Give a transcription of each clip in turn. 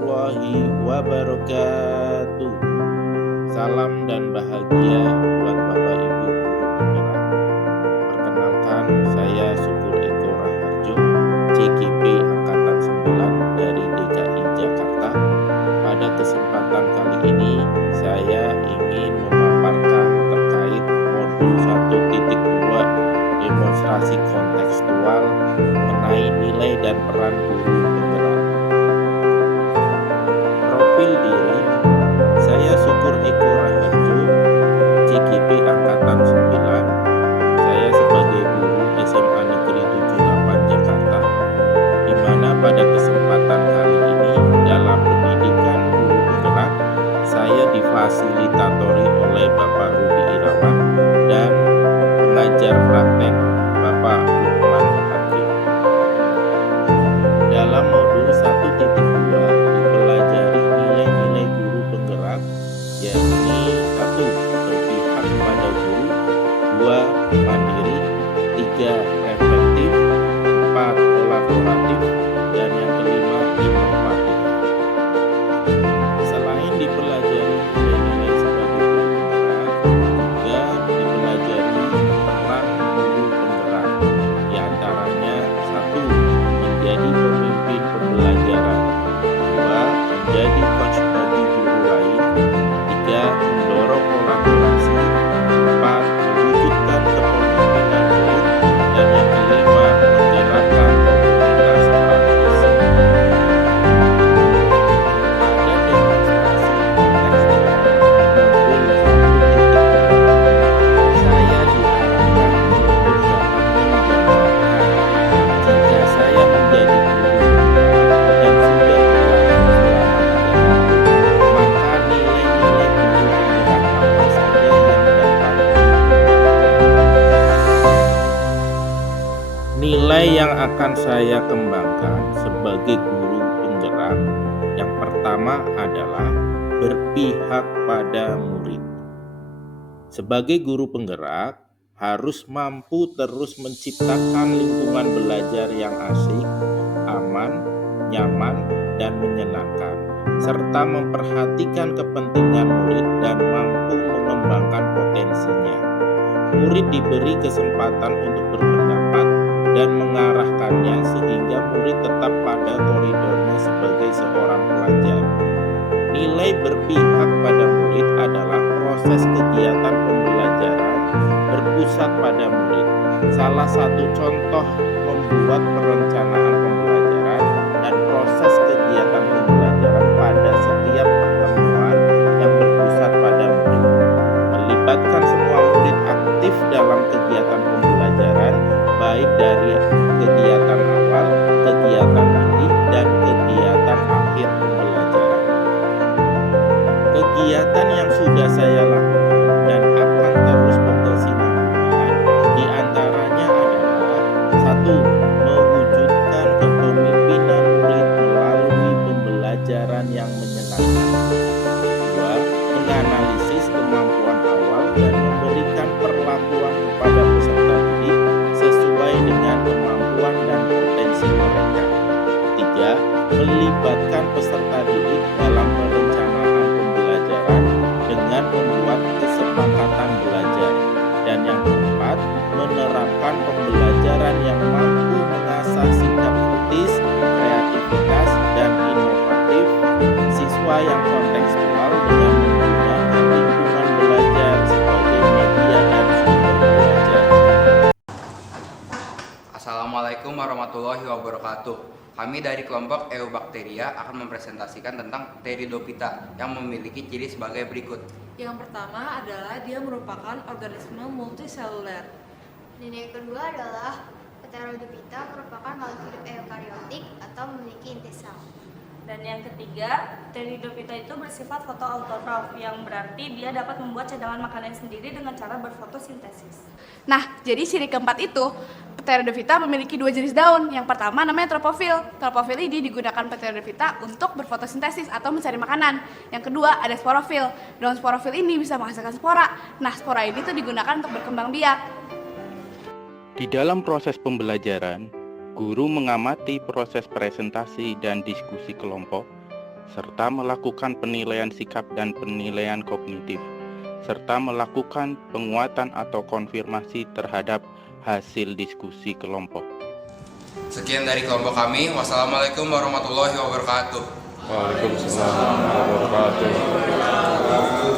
warahmatullahi wabarakatuh. Salam dan bahagia buat Bapak Ibu guru penggerak. Perkenalkan, saya Syukur Eko Raharjo, CGP Angkatan 9 dari DKI Jakarta. Pada kesempatan kali ini, saya ingin memaparkan terkait modul 1.2 demonstrasi kontekstual mengenai nilai dan peran guru penggerak. Profil diri, saya Syukur Eko Raharjo, CGP Angkatan 9. Saya sebagai guru SMA Negeri 78 Jakarta, di mana pada kesempatan kali ini dalam pendidikan guru penggerak, saya difasilitatori oleh Bapak Rudi Irawan dan pengajar praktek Bapak Lukman Hakim. Dalam modul 1.2 dipelajari nilai-nilai guru penggerak, yakni 1. Berpihak pada guru, 2. Mandiri, 3. Reflektif, 4. Kolaboratif, dan yang kelima inovatif. Selain dipelajari nilai-nilai sebagai guru penggerak, juga dipelajari peran guru penggerak, di antaranya 1. Menjadi pemimpin pembelajaran, 2. Menjadi coach bagi guru lain, 3. Mendorong kolaborasi, 4. Mewujudkan kepemimpinan murid, dan yang kelima menggerakkan komunitas praktisi. Pada demonstrasi kontekstual modul 1.2, saya diarahkan untuk dapat menjabarkan jika saya menjadi guru penggerak dan sudah berlatih selama 3 tahun, maka nilai-nilai guru penggerak apa saja yang dapat nilai yang akan saya kembangkan sebagai guru penggerak. Yang pertama adalah berpihak pada murid. Sebagai guru penggerak, harus mampu terus menciptakan lingkungan belajar yang asik, aman, nyaman, dan menyenangkan, serta memperhatikan kepentingan murid dan mampu mengembangkan potensinya. Murid diberi kesempatan untuk berpendapat dan mengarahkannya sehingga murid tetap pada koridornya sebagai seorang pelajar. Nilai berpihak pada murid adalah proses kegiatan pembelajaran berpusat pada murid. Salah satu contoh membuat perencanaan pembelajaran dan proses kegiatan pembelajaran pada setiap pertemuan yang berpusat pada murid. Melibatkan semua murid aktif dalam kegiatan pembelajaran, baik dari kegiatan awal, kegiatan inti, dan kegiatan akhir pembelajaran. Kegiatan yang sudah saya lakukan dan akan terus berkesinambungan di antaranya adalah 1. Mewujudkan kepemimpinan murid melalui pembelajaran yang menyenangkan, 2. Menganalisis kemampuan awal dan memberikan perlakuan kepada peserta didik sesuai dengan kemampuan dan potensi mereka, 3. Melibatkan peserta didik dalam perencanaan pembelajaran dengan membuat kesepakatan belajar, dan yang keempat, menerapkan pembelajaran yang mampu mengasah sikap kritis, kreativitas, dan inovatif siswa yang kontekstual dengan menggunakan lingkungan belajar sebagai media dan sumber belajar. Assalamualaikum warahmatullahi wabarakatuh. Kami dari kelompok Eubacteria akan mempresentasikan tentang Pteridophyta yang memiliki ciri sebagai berikut. Yang pertama adalah dia merupakan organisme multiseluler. Dan yang kedua adalah Pteridophyta merupakan makhluk hidup eukariotik atau memiliki inti sel. Dan yang ketiga, Pteridophyta itu bersifat fotoautotrof, yang berarti dia dapat membuat cadangan makanan sendiri dengan cara berfotosintesis. Nah, jadi ciri keempat itu, Pteridophyta memiliki 2 jenis daun. Yang pertama namanya tropofil. Tropofil ini digunakan Pteridophyta untuk berfotosintesis atau mencari makanan. Yang kedua ada sporofil. Daun sporofil ini bisa menghasilkan spora. Nah, spora ini tuh digunakan untuk berkembang biak. Di dalam proses pembelajaran, guru mengamati proses presentasi dan diskusi kelompok serta melakukan penilaian sikap dan penilaian kognitif, serta melakukan penguatan atau konfirmasi terhadap hasil diskusi kelompok. Sekian dari kelompok kami. Wassalamualaikum warahmatullahi wabarakatuh. Waalaikumsalam warahmatullahi wabarakatuh.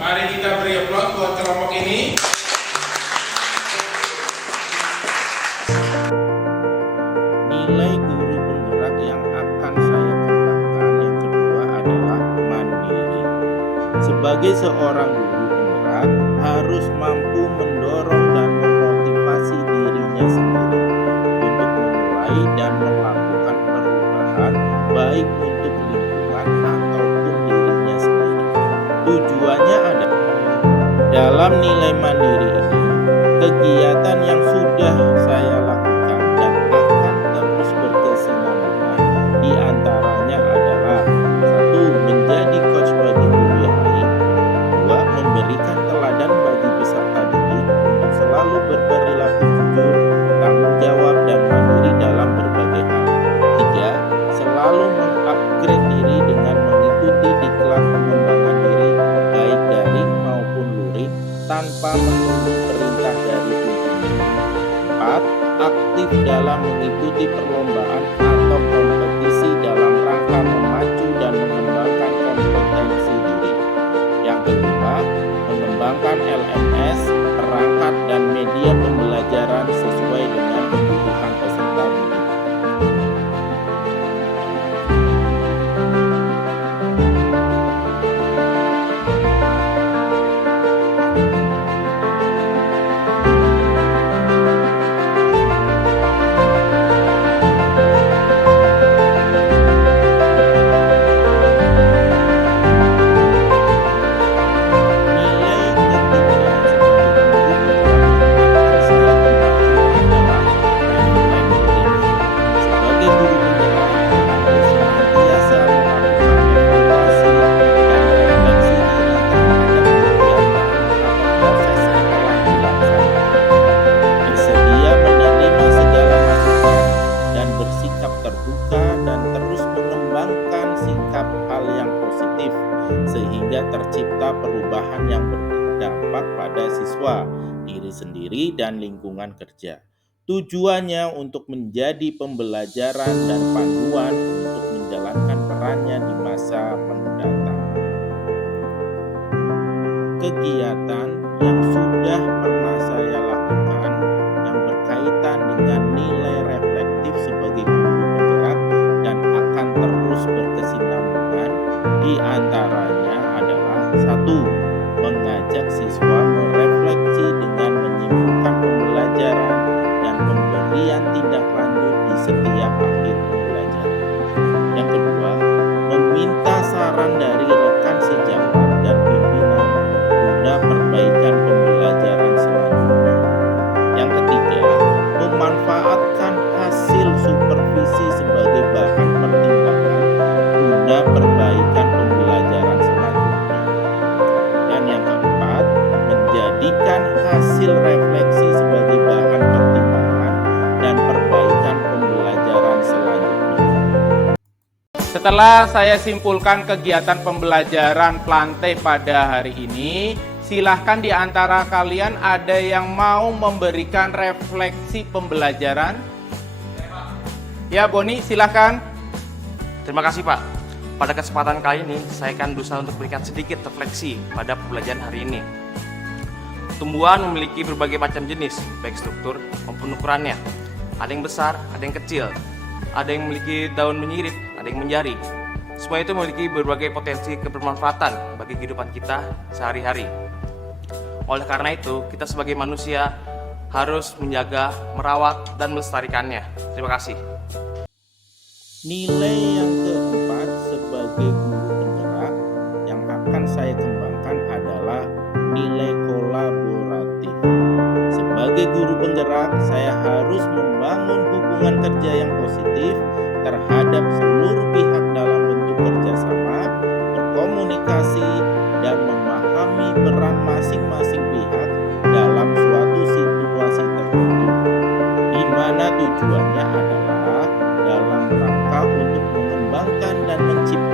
Mari kita beri aplaus buat kelompok ini. Nilai guru penggerak yang akan saya kembangkan yang kedua adalah mandiri. Sebagai seorang guru penggerak harus mampu mendorong dan memotivasi dirinya sendiri untuk memulai dan melakukan perubahan baik untuk lingkungan ataupun dirinya sendiri. Tujuannya adalah dalam nilai mandiri ini, kegiatan yang sudah saya lakukan dan akan terus berkesinambungan di antaranya adalah 1. Menjadi coach bagi guru yang baik. 2. Memberikan teladan bagi peserta didik untuk selalu berperilaku jujur, tanggung jawab, dan mandiri dalam berbagai hal. 3. Selalu mengupgrade diri dengan mengikuti diklat pengembangan diri baik daring maupun luring tanpa menunggu perintah dari pimpinan. 4. Aktif dalam mengikuti perlombaan atau kompetisi dalam rangka memacu dan mengembangkan kompetensi diri. Yang kelima, mengembangkan LMS, perangkat, dan media pembelajaran sesuai dengan kebutuhan peserta didik. Sehingga tercipta perubahan yang berdampak pada siswa, diri sendiri, dan lingkungan kerja. Tujuannya untuk menjadi pembelajaran dan panduan untuk menjalankan perannya di masa mendatang. Kegiatan yang sudah pernah saya lakukan yang berkaitan dengan nilai reflektif sebagai guru penggerak dan akan terus berkesinambungan di antaranya adalah 1. Mengajak siswa merefleksi dengan menyimpulkan pembelajaran dan pemberian tindak lanjut di setiap akhir pembelajaran. Yang kedua, meminta saran dari rekan sejawat dan pimpinan guna perbaikan pembelajaran selanjutnya. Yang ketiga, memanfaatkan hasil supervisi sebagai bahan pertimbangan guna perbaikan pembelajaran selanjutnya. Dan yang keempat, menjadikan hasil refleksi sebagai bahan pertimbangan dan perbaikan pembelajaran selanjutnya. Setelah saya simpulkan kegiatan pembelajaran Plante pada hari ini, silahkan di antara kalian ada yang mau memberikan refleksi pembelajaran? Ya, Boni, silahkan. Terima kasih, Pak. Pada kesempatan kali ini, saya akan berusaha untuk berikan sedikit refleksi pada pembelajaran hari ini. Tumbuhan memiliki berbagai macam jenis, baik struktur maupun ukurannya. Ada yang besar, ada yang kecil, ada yang memiliki daun menyirip, ada yang menjari. Semua itu memiliki berbagai potensi kebermanfaatan bagi kehidupan kita sehari-hari. Oleh karena itu, kita sebagai manusia harus menjaga, merawat, dan melestarikannya. Terima kasih. Nilai yang keempat sebagai guru penggerak yang akan saya kembangkan adalah nilai kolaboratif. Sebagai guru penggerak, saya harus membangun hubungan kerja yang positif terhadap seluruh pihak dalam bentuk kerjasama, berkomunikasi, dan memahami peran masing-masing pihak dalam suatu situasi tertentu, di mana tujuannya adalah dalam rangka untuk mengembangkan dan menciptakan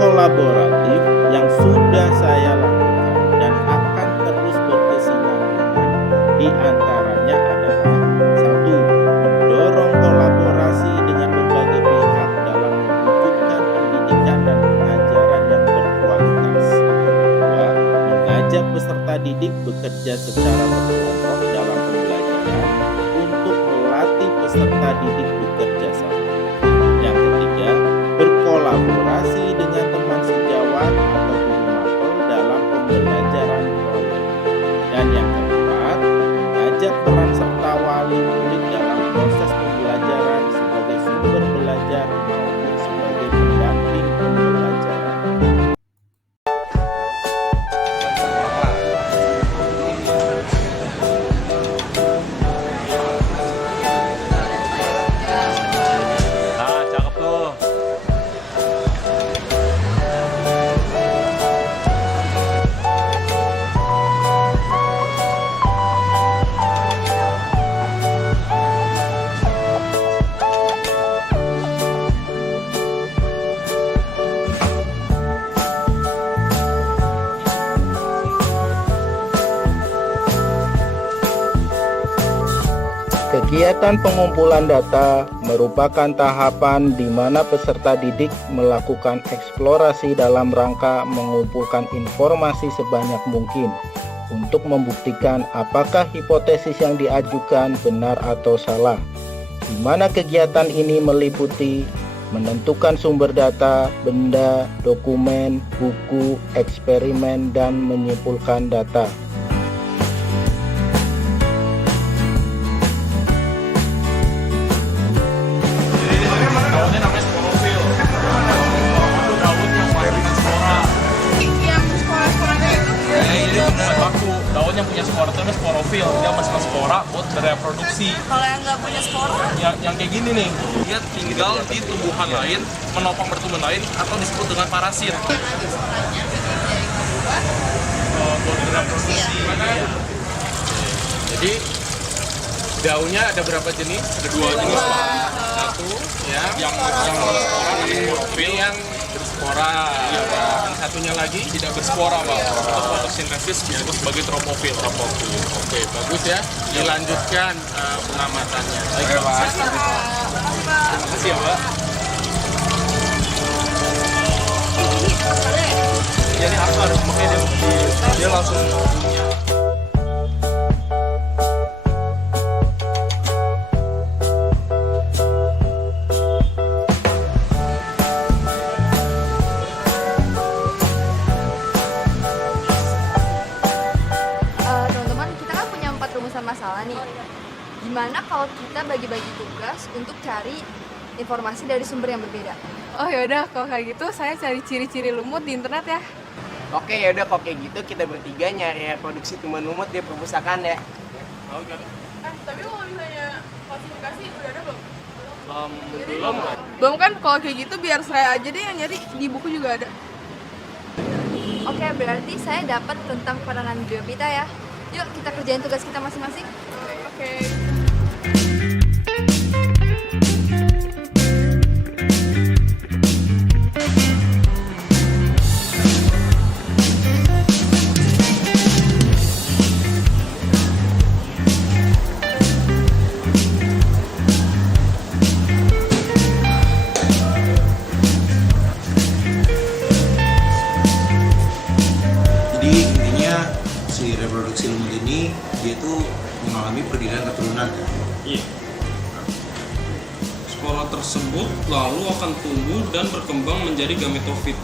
kolaboratif yang sudah saya lakukan dan akan terus berkesinambungan di antaranya adalah: 1. Mendorong kolaborasi dengan berbagai pihak dalam mewujudkan pendidikan dan pengajaran yang berkualitas. 2. Mengajak peserta didik bekerja secara berkelompok dalam pembelajaran untuk melatih peserta didik bekerja sama. Yang ketiga, berkolaborasi dengan teman sejawat atau guru mapel dalam pembelajaran proyek. Dan yang keempat, mengajak peran serta wali murid dalam proses pembelajaran sebagai sumber belajar maupun sebagai pendamping pembelajaran. Nah, cakep tuh. Kegiatan pengumpulan data merupakan tahapan di mana peserta didik melakukan eksplorasi dalam rangka mengumpulkan informasi sebanyak mungkin untuk membuktikan apakah hipotesis yang diajukan benar atau salah. Di mana kegiatan ini meliputi menentukan sumber data, benda, dokumen, buku, eksperimen, dan menyimpulkan data. Daunnya namanya sporofil. Itu daun yang menghasilkan spora. Yang spora-sporanya itu Ini bukan baku. Daun yang punya spora itu namanya sporofil. Dia menghasilkan spora buat bereproduksi. Kalau yang nggak punya spora, Yang kayak gini nih, dia tinggal di tumbuhan lain, menopang pertumbuhan lain, atau disebut dengan parasit. Buat bereproduksi. Jadi daunnya ada berapa jenis? Ada 2 jenis Pak. Satu ya yang berspora, sporofil yang berspora. Yang satunya lagi tidak berspora Pak. Untuk fotosintesis disebut sebagai tropofil. Oke, bagus ya. Dilanjutkan pengamatannya. Baik Pak. Terima kasih ya Pak. Jadi akar, makanya dia langsung punya. Teman-teman, kita kan punya 4 rumusan masalah nih. Gimana kalau kita bagi-bagi tugas untuk cari informasi dari sumber yang berbeda? Oh yaudah, kalau kayak gitu saya cari ciri-ciri lumut di internet ya. Oke, yaudah kalau kayak gitu kita bertiga nyari reproduksi tumbuhan lumut di perpustakaan ya. Tapi kalau misalnya klasifikasi udah ada belum? Belum. Belum kan? Kalau kayak gitu biar saya aja deh yang nyari, di buku juga ada. Oke, berarti saya dapat tentang pandangan biopita ya. Yuk kita kerjain tugas kita masing-masing. Oke. Jadi intinya si reproduksi lumut ini dia tuh mengalami pergiliran keturunan ya. Iya. Spora tersebut lalu akan tumbuh dan berkembang menjadi gametofit.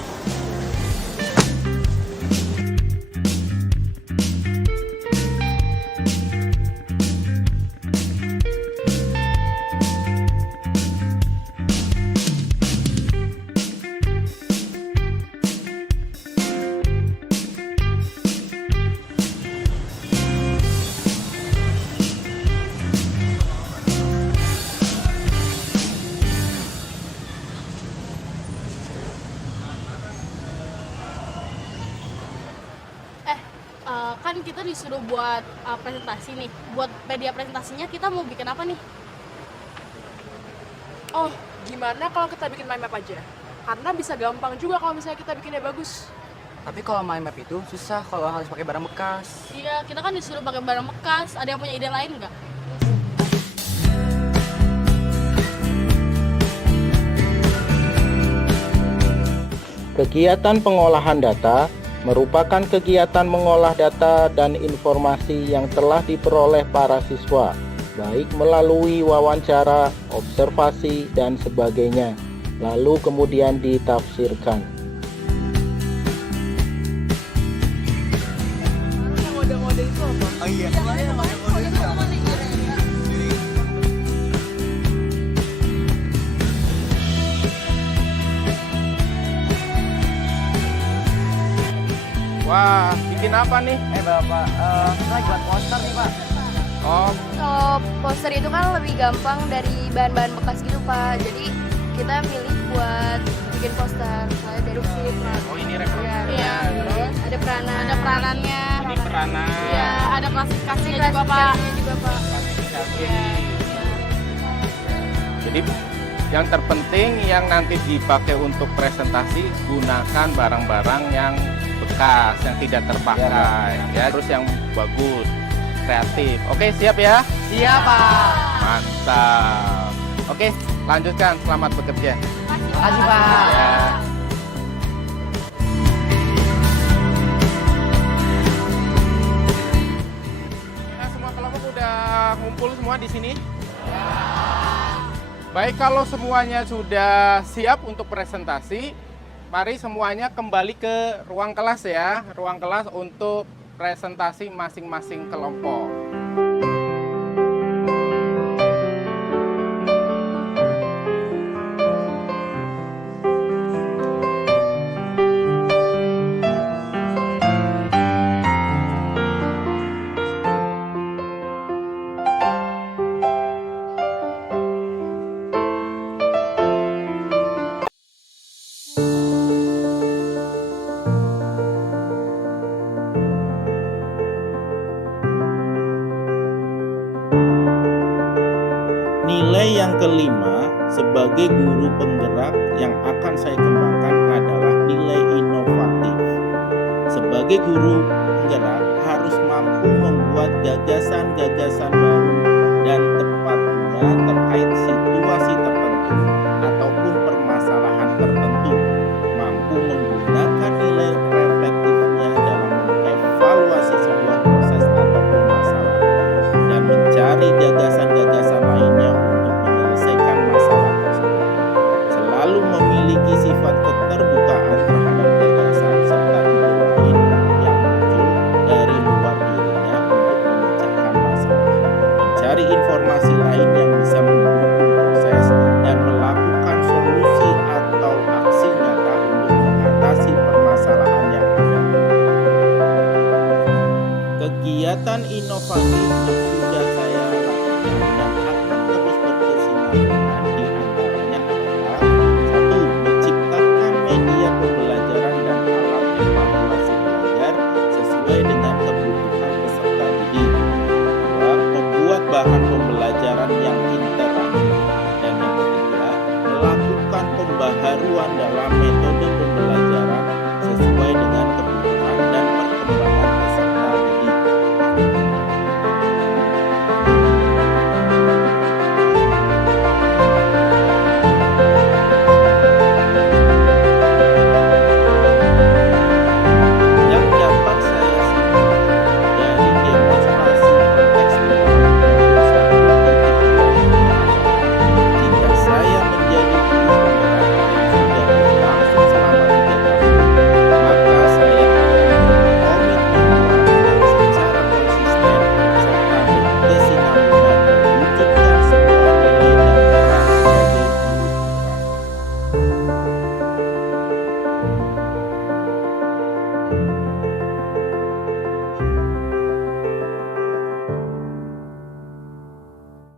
Kan kita disuruh buat presentasi nih. Buat media presentasinya kita mau bikin apa nih? Oh, gimana kalau kita bikin mind map aja? karena bisa gampang juga kalau misalnya kita bikinnya bagus. Tapi kalau mind map itu susah kalau harus pakai barang bekas. Iya, kita kan disuruh pakai barang bekas. Ada yang punya ide lain nggak? Kegiatan pengolahan data merupakan kegiatan mengolah data dan informasi yang telah diperoleh para siswa, baik melalui wawancara, observasi, dan sebagainya, lalu kemudian ditafsirkan. Mode-mode itu apa? Oh iya. Wah, bikin apa nih? Bapak, kita lagi buat poster nih Pak. Oh, Kalau poster itu kan lebih gampang dari bahan-bahan bekas gitu Pak. Jadi kita milih buat bikin poster soalnya dari Pak. oh ini reproduksinya. Iya. Terus Ada peranan. Ada peranannya. ini peranan. Iya, ada klasifikasinya juga, Pak. Klasifikasi. Jadi yang terpenting yang nanti dipakai untuk presentasi, gunakan barang-barang yang bekas, yang tidak terpakai, ya. Terus yang bagus, kreatif. Oke, siap ya? Siap Pak. Mantap. Oke, lanjutkan. Selamat bekerja. Makasih Pak. Ya. Nah, semua kelompok udah ngumpul semua di sini? Baik, kalau semuanya sudah siap untuk presentasi, mari semuanya kembali ke ruang kelas ya. Ruang kelas untuk presentasi masing-masing kelompok. Nilai yang kelima sebagai guru penggerak yang akan saya kembangkan adalah nilai inovatif. Sebagai guru penggerak harus mampu membuat gagasan-gagasan baru dan tepat guna terkait situasi tertentu ataupun permasalahan tertentu, mampu menggunakan nilai